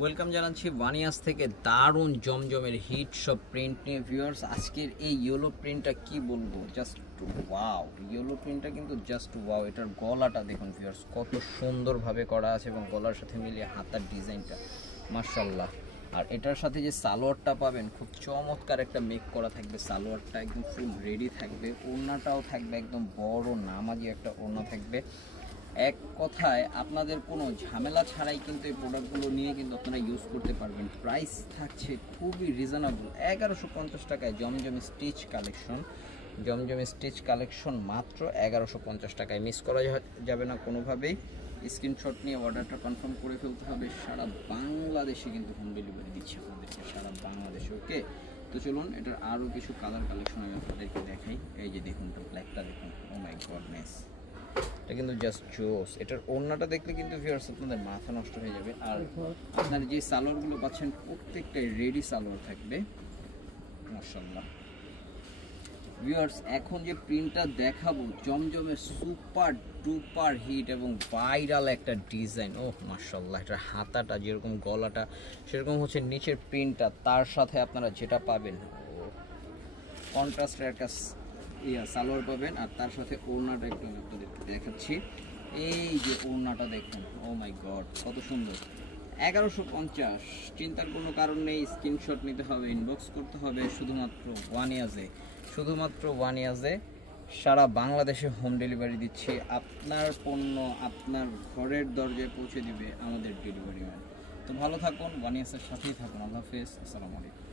Welcome জানাচ্ছি ওয়ানিয়াস থেকে দারুণ জমজমের হিট সব প্রিন্ট নিয়ে ভিউয়ার্স। আজকের এই ইয়েলো প্রিন্টটা কি বলবো, জাস্ট ওয়াও। ইয়েলো প্রিন্টটা কিন্তু জাস্ট ওয়াও। এটার গলাটা দেখুন ভিউয়ার্স, কত সুন্দরভাবে করা আছে এবং গলার সাথে মিলিয়ে হাতার ডিজাইনটা মাশাআল্লাহ। আর এটার সাথে যে সালোয়ারটা পাবেন, খুব চমৎকার একটা মেক করা থাকবে। সালোয়ারটা একদম ফুল রেডি থাকবে, ওড়নাটাও থাকবে একদম বড় নামাজি একটা ওড়না থাকবে। এক কথায় আপনাদের কোনো ঝামেলা ছাড়াই কিন্তু এই প্রোডাক্টগুলো নিয়ে কিন্তু আপনারা ইউজ করতে পারবেন। প্রাইস থাকছে খুবই রিজনেবল, 1150 টাকায় জমজমি স্টিচ কালেকশন। জমজমি স্টিচ কালেকশন মাত্র 1150 টাকায়। মিস করা যাবে না কোনোভাবেই। স্ক্রিনশট নিয়ে অর্ডারটা কনফার্ম করে ফেলতে হবে। সারা বাংলাদেশে কিন্তু হোম ডেলিভারি দিচ্ছে আপনাদেরকে, সারা বাংলাদেশে। ওকে, তো চলুন এটার আরও কিছু কালার কালেকশন আমি আপনাদেরকে দেখাই। এই যে দেখুন, তো ব্ল্যাকটা দেখুন, ও মাই গডনেস, এটা কিন্তু জাস্ট জোস। এটার ওড়নাটা দেখলে কিন্তু ভিউয়ার্স আপনাদের মাথা নষ্ট হয়ে যাবে। আর আপনার যে সালোয়ারগুলো পাচ্ছেন প্রত্যেকটাই রেডি সালোয়ার থাকবে মাশাআল্লাহ। ভিউয়ার্স, এখন যে প্রিন্টটা দেখাবো জমজমের সুপার ডুপার হিট এবং ভাইরাল একটা ডিজাইন। ও মাশাআল্লাহ, এটার হাতাটা যেরকম, গলাটা সেরকম হচ্ছে, নিচের প্রিন্টটা তার সাথে আপনারা যেটা পাবেন কন্ট্রাস্টের একটা সালোয়ার পাবেন। আর তার সাথে ওড়নাটা একটু আমি আপনাদেরকে দেখাচ্ছি। এই যে ওড়নাটা দেখুন, ও মাই গড, কত সুন্দর। 1150, চিন্তার কোনো কারণ নেই। স্ক্রিনশট নিতে হবে, ইনবক্স করতে হবে। শুধুমাত্র ওয়ানিয়াজে সারা বাংলাদেশে হোম ডেলিভারি দিচ্ছি। আপনার পণ্য আপনার ঘরের দরজায় পৌঁছে দিবে আমাদের ডেলিভারি ম্যান। তো ভালো থাকুন, ওয়ানিয়াসের সাথেই থাকুন। আল্লাহ হাফেজ, আসসালামু আলাইকুম।